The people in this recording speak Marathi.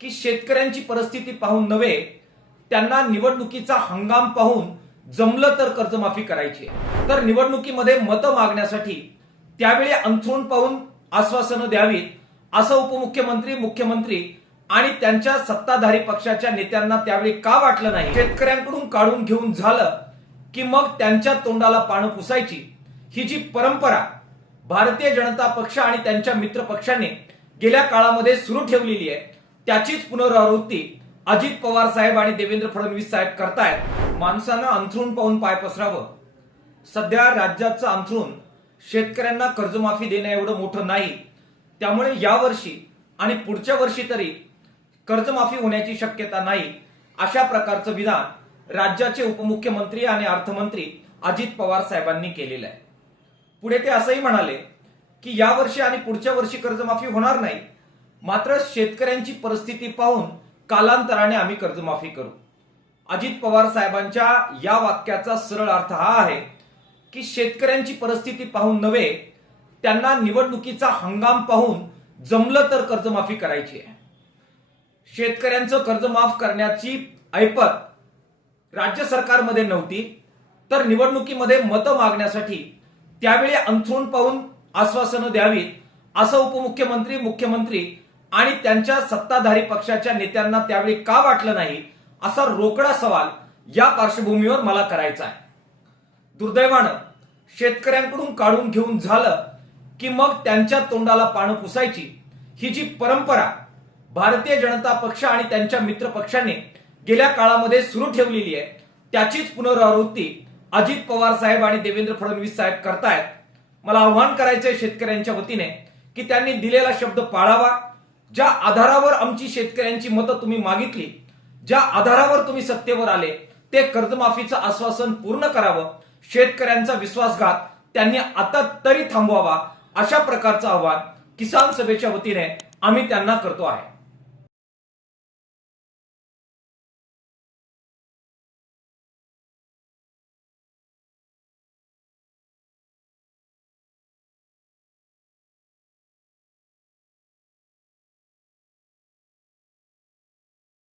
की शेतकऱ्यांची परिस्थिती पाहून नव्हे, त्यांना निवडणुकीचा हंगाम पाहून जमलं तर कर्जमाफी करायची आहे। तर निवडणुकीमध्ये मतं मागण्यासाठी त्यावेळी अंथरूण पाहून आश्वासनं द्यावीत असं उपमुख्यमंत्री, मुख्यमंत्री आणि त्यांच्या सत्ताधारी पक्षाच्या नेत्यांना त्यावेळी का वाटलं नाही? शेतकऱ्यांकडून काढून घेऊन झालं की मग त्यांच्या तोंडाला पानं पुसायची, ही जी परंपरा भारतीय जनता पक्ष आणि त्यांच्या मित्र पक्षांनी गेल्या काळामध्ये सुरू ठेवलेली आहे, त्याचीच पुनरावृत्ती अजित पवार साहेब आणि देवेंद्र फडणवीस साहेब करतायत। माणसानं अंथरूण पाहून पाय पसरावं। सध्या राज्याचं अंथरूण शेतकऱ्यांना कर्जमाफी देण्या एवढं मोठं नाही, त्यामुळे यावर्षी आणि पुढच्या वर्षी तरी कर्जमाफी होण्याची शक्यता नाही, अशा प्रकारचं विधान राज्याचे उपमुख्यमंत्री आणि अर्थमंत्री अजित पवार साहेबांनी केलेलं आहे। पुढे ते असंही म्हणाले की यावर्षी आणि पुढच्या वर्षी कर्जमाफी होणार नाही, मात्र शेतकऱ्यांची परिस्थिती पाहून कालांतराने आम्ही कर्जमाफी करू। अजित पवार साहेबांच्या या वाक्याचा सरळ अर्थ हा आहे की शेतकऱ्यांची परिस्थिती पाहून नव्हे, त्यांना निवडणुकीचा हंगाम पाहून जमलं तर कर्जमाफी करायची आहे। शेतकऱ्यांचं कर्ज माफ करण्याची ऐपत राज्य सरकारमध्ये नव्हती, तर निवडणुकीमध्ये मतं मागण्यासाठी त्यावेळी अंथरूण पाहून आश्वासनं द्यावीत असं उपमुख्यमंत्री, मुख्यमंत्री आणि त्यांच्या सत्ताधारी पक्षाच्या नेत्यांना त्यावेळी का वाटलं नाही, असा रोकडा सवाल या पार्श्वभूमीवर मला करायचा आहे। दुर्दैवानं शेतकऱ्यांकडून काढून घेऊन झालं की मग त्यांच्या तोंडाला पानं पुसायची, ही जी परंपरा भारतीय जनता पक्ष आणि त्यांच्या मित्र पक्षांनी गेल्या काळामध्ये सुरू ठेवलेली आहे, त्याचीच पुनरावृत्ती अजित पवार साहेब आणि देवेंद्र फडणवीस साहेब करतायत। मला आव्हान करायचंय शेतकऱ्यांच्या वतीने की त्यांनी दिलेला शब्द पाळावा। ज्या आधारावर आमची शेतकऱ्यांची मतं तुम्ही मागितली, ज्या आधारावर तुम्ही सत्तेवर आले, ते कर्जमाफीचं आश्वासन पूर्ण करावं। शेतकऱ्यांचा विश्वासघात त्यांनी आता तरी थांबवावा, अशा प्रकारचं आव्हान किसान सभेच्या वतीने आम्ही त्यांना करतो आहे।